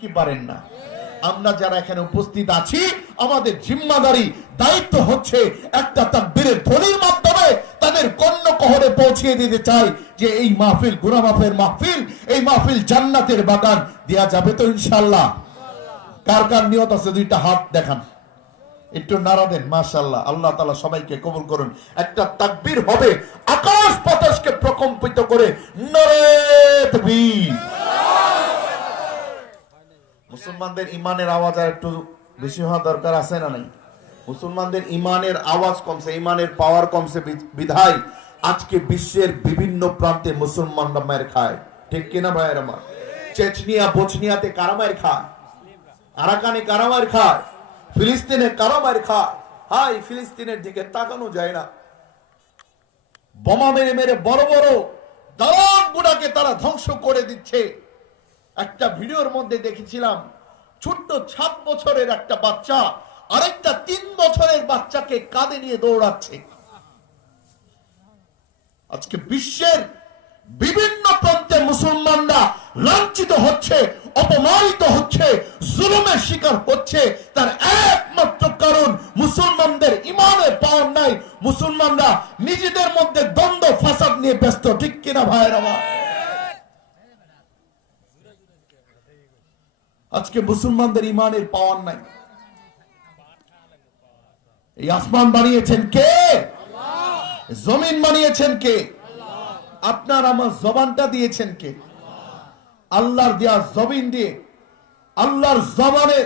কি পারেন না? আমরা যারা এখানে উপস্থিত আছি আমাদের জিম্মাদারি দায়িত্ব হচ্ছে একটা তাকবীরের ধ্বনির মাধ্যমে তাদের কর্ণকহরে পৌঁছিয়ে দিতে চাই যে এই মাহফিল গুনাহ মাফের মাহফিল, এই মাহফিল জান্নাতের বাগান। দেয়া যাবে তো ইনশাআল্লাহ? কার কার নিয়ত আছে দুইটা হাত দেখান, একটু নাড়া দেন। মাশাআল্লাহ, আল্লাহ তাআলা সবাইকে কবুল করুন। একটা তাকবীর হবে আকাশ বাতাসকে প্রকম্পিত করে, নারে তাকবীর। মুসলমানদের ইমানের আওয়াজ আর একটু বেশি হওয়া দরকার আছে না নাই? মুসলমানদের ইমানের আওয়াজ কমছে, ইমানের পাওয়ার কমছে বিধায় আজকে বিশ্বের বিভিন্ন প্রান্তে মুসলমানরা মায়ের খায়। ঠিক কিনা ভাইয়ের আমার? চেচনিয়া বোচনিয়াতে কারা মায়ের খায়? আরাকানে কারা মায়ের খায়? ফিলিস্তিনে কারা মায়ের খায়? হাই, ফিলিস্তিনের দিকে তাকানো যায় না। বোমা মেরে মেরে বড় বড় দালান গুড়াকে তারা ধ্বংস করে দিচ্ছে। একটা ভিডিওর মধ্যে দেখেছিলাম ছোট্ট 7 বছরের একটা বাচ্চা আরেকটা 3 বছরের বাচ্চাকে কাঁধে নিয়ে দৌড়াচ্ছে। আজকে বিশ্বের বিভিন্ন প্রান্তে মুসলমানরা লাঞ্ছিত হচ্ছে, অপমানিত হচ্ছে, জুলুমের শিকার হচ্ছে। তার একমাত্র কারণ মুসলমানদের ইমানের পাওয়ার নাই। মুসলমানরা নিজেদের মধ্যে দ্বন্দ্ব ফাসাদ নিয়ে ব্যস্ত। ঠিক কিনা ভাইয়ের আমার? আজকে মুসলমানদের ইমানের পাওয়ার নাই। এই আসমান বানিয়েছেন কে? জমিন বানিয়েছেন কে? আপনার আমার জবানটা দিয়েছেন কে? আল্লাহর দেয়া জমিন দিয়ে, আল্লাহর জবানে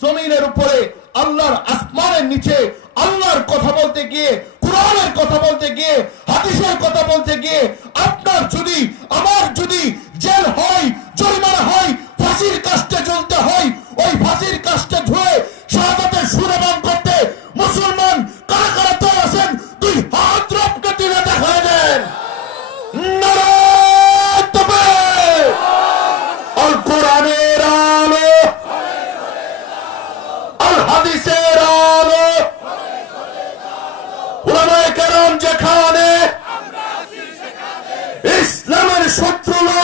জমিনের উপরে, আল্লাহর আসমানের নিচে আল্লাহর কথা বলতে গিয়ে, কোরআনের কথা বলতে গিয়ে, হাদিসের কথা বলতে গিয়ে আপনার যদি আমার যদি জেল হয়, জরিমানা হয়, ফাঁসির কাস্টে ঝুলতে হয়, ওই ফাঁসির কাস্টে ঝুলে শাহাদাতের সুরবান করতে মুসলমান কারা কারা তো আছেন? 2 হাত রবকে তুলে দেখায় দেন। নারায়ে তাকবীর। আল কোরআনের আলো, আল হাদিসের আলো, উলামায়ে কেরাম যেখানে, ইসলামের শত্রুরা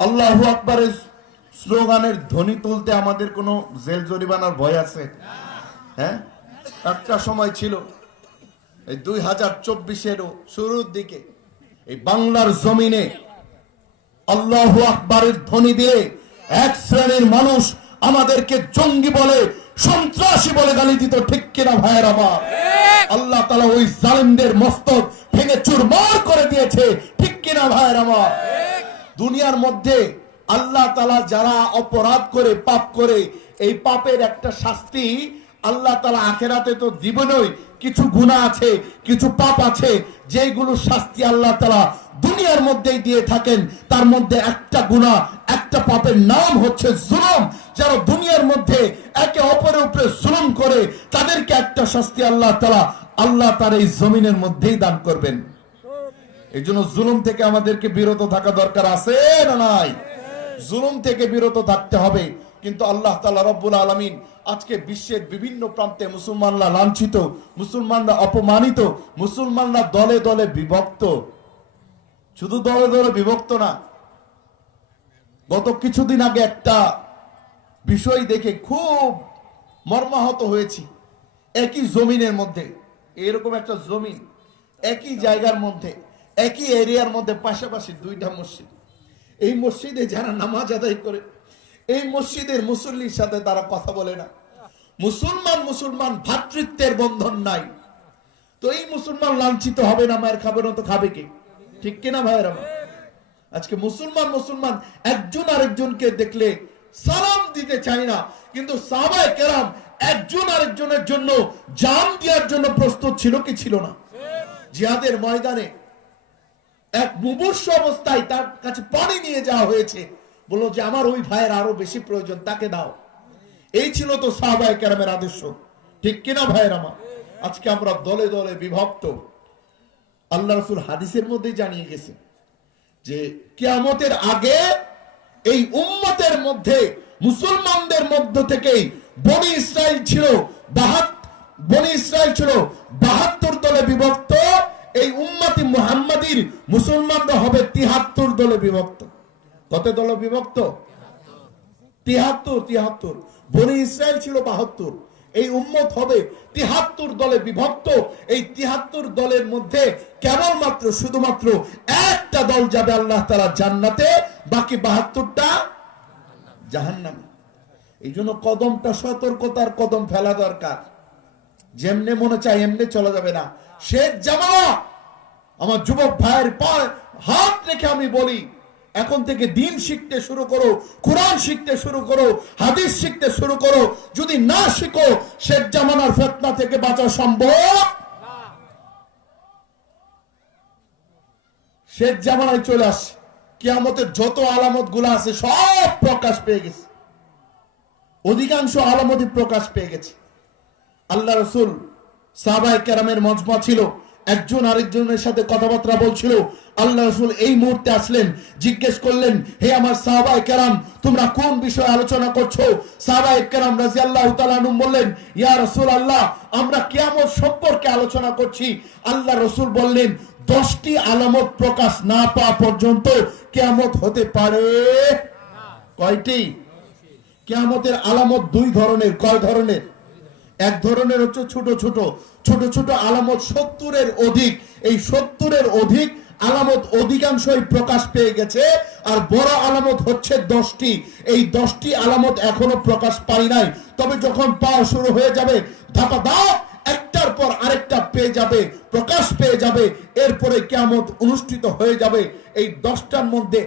আল্লাহু আকবারের স্লোগানের ধ্বনি তুলতে আমাদের কোনো জেল জরিমানার ভয় আছে? হ্যাঁ, একটা সময় ছিল এই 2024-এর শুরুর দিকে এই বাংলার জমিনে আল্লাহু আকবারের ধ্বনি দিয়ে এক শ্রেণীর মানুষ আমাদেরকে জঙ্গি বলে, সন্ত্রাসী বলে গালি দিত। ঠিক কিনা ভাইয়ের আমার? আল্লাহ তাআলা ওই জালিমদের মস্তক ভেঙে চুরমার করে দিয়েছে। ঠিক কিনা ভাইয়ের আমার? দুনিয়ার মধ্যে আল্লাহ তাআলা যারা অপরাধ করে, পাপ করে, এই পাপের একটা শাস্তি আল্লাহ তাআলা আখিরাতে তো দিবেনই। কিছু গুনাহ আছে, কিছু পাপ আছে যেগুলো শাস্তি আল্লাহ তাআলা দুনিয়ার মধ্যেই দিয়ে থাকেন। তার মধ্যে একটা গুনাহ, একটা পাপের নাম হচ্ছে জুলুম। যারা দুনিয়ার মধ্যে একে অপরের উপরে জুলুম করে তাদেরকে একটা শাস্তি আল্লাহ তার এই জমিনের মধ্যেই দান করবেন। এই জন্য জুলুম থেকে আমাদেরকে বিরত থাকা দরকার আছে না নাই? জুলুম থেকে বিরত থাকতে হবে। কিন্তু আল্লাহ তাআলা রব্বুল আলামিন আজকে বিশ্বের বিভিন্ন প্রান্তে মুসলমানরা লাঞ্ছিত, মুসলমানরা অপমানিত, মুসলমানরা দলে দলে বিভক্ত। শুধু দলে দলে বিভক্ত না, গত কিছুদিন আগে একটা বিষয় দেখে খুব মর্মাহত হয়েছি। একই জমিনের মধ্যে, এরকম একটা জমিন, একই জায়গার মধ্যে, একই এরিয়ার মধ্যে পাশাপাশি 2টা মসজিদ। এই মসজিদে যারা নামাজ আদায় করে, এই মসজিদের মুসল্লির সাথে তারা কথা বলে না। মুসলমান ভ্রাতৃত্বের বন্ধন নাই। তো এই মুসলমান লাঞ্ছিত হবে না, মায়ের খাবে না, তো খাবে কে? ঠিক কিনা ভাইয়েরা? আজকে মুসলমান একজন আরেকজনকে দেখলে সালাম দিতে চায় না, কিন্তু সাহাবায়ে কেরাম একজন আরেকজনের জন্য জান দেওয়ার জন্য প্রস্তুত ছিল কি ছিল না? জিহাদের ময়দানে এক মুমূর্ষ অবস্থায় তার কাছে পানি নিয়ে যাওয়া হয়েছে, বলল যে আমার ওই ভাইয়ের আরো বেশি প্রয়োজন, তাকে দাও। এই ছিল তো সাহাবায়ে কেরামের আদর্শ। ঠিক কিনা ভাইয়ের আমার? আজকে আমরা দলে দলে বিভক্ত। আল্লাহ রাসূল হাদিসের মধ্যে জানিয়ে গেছে যে কিয়ামতের আগে এই উম্মতের মধ্যে, মুসলমানদের মধ্য থেকেই বনি ইসরাইল ছিল 72 দলে বিভক্ত। এই মুহাম্মাদীর মুসলমানরা হবে 73 দলে বিভক্ত। কত দলে বিভক্ত? 73। বনি ইসরায়েল ছিল 72। এই উম্মত হবে 73 দলে বিভক্ত। এই 73 দলের মধ্যে কেবলমাত্র শুধুমাত্র একটা দল যাবে আল্লাহ তাআলা জান্নাতে, বাকি 72টা জাহান্নামে। এই জন্য কদমটা সতর্কতার কদম ফেলা দরকার। যেমনে মনে চায় এমনি চলে যাবে না। শেখ জামাল, আমার যুবক ভাইয়ের পায়ে হাত রেখে আমি বলি, এখন থেকে দিন শিখতে শুরু করো, কোরআন শিখতে শুরু করো, হাদিস শিখতে শুরু করো। যদি না শিখো, শেখ জামানার ফিতনা থেকে বাঁচা সম্ভব? শেখ জামানায় চলে আসে, কিয়ামতের যত আলামত গুলো আছে সব প্রকাশ পেয়ে গেছে। অধিকাংশ আলামতই প্রকাশ পেয়ে গেছে। আল্লাহ রসুল সাহাবায়ে কেরামের মজমা ছিল, একজন আরেকজনের সাথে কথাবার্তা বলছিল। আল্লাহ রসুল এই মুহূর্তে আসলেন, জিজ্ঞেস করলেন, হে আমার সাহাবায়ে কেরাম, তোমরা কোন বিষয়ে আলোচনা করছো? সাহাবায়ে কেরাম রাদিয়াল্লাহু তাআলা আনহুম বললেন, ইয়া রাসূলুল্লাহ, আমরা কিয়ামত সম্পর্কে আলোচনা করছি। আল্লাহ রসুল বললেন, 10টি আলামত প্রকাশ না পাওয়া পর্যন্ত কিয়ামত হতে পারে। কয়টি? কিয়ামতের আলামত 2 ধরনের। কয় ধরনের? এক ধরনের হচ্ছে ছোট ছোট আলামত 70-এর অধিক। এই 70-এর অধিক আলামত অধিকাংশই প্রকাশ পেয়ে গেছে। আর বড় আলামত হচ্ছে 10টি। এই 10টি আলামত এখনো প্রকাশ পাই নাই, তবে যখন পাওয়া শুরু হয়ে যাবে, ধাপা ধাপ একটার পর আরেকটা পেয়ে যাবে, প্রকাশ পেয়ে যাবে, এরপরে কিয়ামত অনুষ্ঠিত হয়ে যাবে। এই 10টার মধ্যে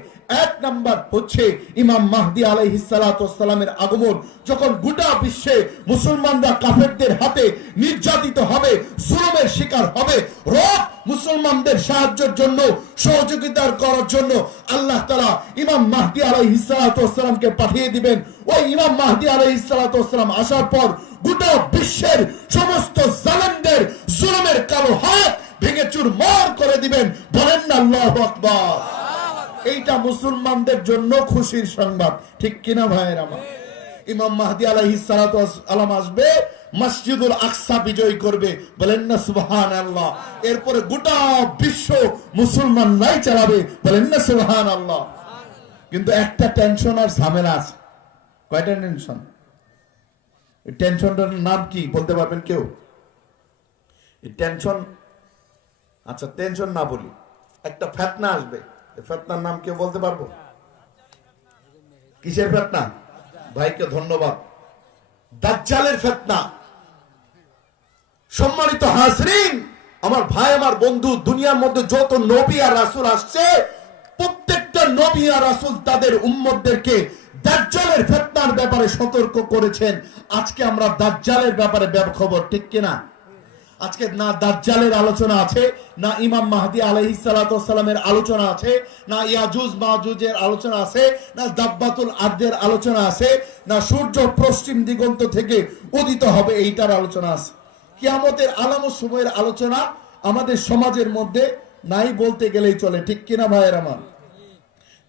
1 নাম্বার হচ্ছে ইমাম মাহদী আলাইহিস সালাতু ওয়াস সালামের আগমন। যখন গোটা বিশ্বে মুসলমানরা কাফেরদের হাতে নির্যাতিত হবে, জুলুমের শিকার হবে, রব মুসলমানদের সাহায্যের জন্য, সহযোগিতা করার জন্য আল্লাহ তাআলা ইমাম মাহদী আলাইহিস সালাতু ওয়াস সালামকে পাঠিয়ে দিবেন। ওই ইমাম মাহদী আলাইহিস সালাতু ওয়াস সালাম আসার পর গোটা বিশ্বের সমস্ত জালেমদের জুলুমের কালো হাত ভেঙে চুরমার করে দিবেন। বলেন না আল্লাহু আকবার। এইটা মুসলমানদের জন্য খুশির সংবাদ, ঠিক কিনা ভাইয়ের আমার? ইমাম মাহদী আলাইহিস সালাতু ওয়াস সালাম আসবে, মসজিদুল আকসা বিজয় করবে। বলেন না সুবহানাল্লাহ। এরপরে গোটা বিশ্ব মুসলমানরাই চালাবে। বলেন না সুবহানাল্লাহ। কিন্তু একটা টেনশন আর ঝামেলা আছে। কয়টা টেনশন? এই টেনশনটার নাম কি বলতে পারবেন কেউ? এই টেনশন, আচ্ছা টেনশন না বলি, একটা ফিতনা আসবে। এই ফিতনার নাম কেউ বলতে পারবো? কিসের ফিতনা? ভাইকে ধন্যবাদ। দাজ্জালের ফিতনা। সম্মানিত হাজরিন, আমার ভাই, আমার বন্ধু, দুনিয়ার মধ্যে যত নবী আর রাসূল আসছে, প্রত্যেকটা নবী আর রাসূল তাদের উম্মতদেরকে দাজ্জালের ফিতনার ব্যাপারে সতর্ক করেছেন। আজকে আমরা দাজ্জালের ব্যাপারে খবর, ঠিক কিনা? আজকে না দাজ্জালের আলোচনা আছে, না ইমাম মাহদী আলাইহিস সালাতু ওয়াস সালামের আলোচনা আছে, না ইয়াজুজ মাজুজের আলোচনা আছে, না দাব্বাতুল আরদের আলোচনা আছে, না সূর্য পশ্চিম দিগন্ত থেকে উদিত হবে এইটার আলোচনা আছে। কিয়ামতের আলামত সময়ের আলোচনা আমাদের সমাজের মধ্যে নাই বলতে গেলেই চলে, ঠিক কিনা ভাইয়ের আমার?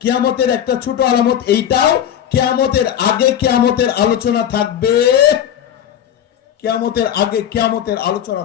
কিয়ামতের একটা ছোট আলামত এইটাও, কিয়ামতের আগে কিয়ামতের আলোচনা থাকবে। কিয়ামতের আগে কিয়ামতের আলোচনা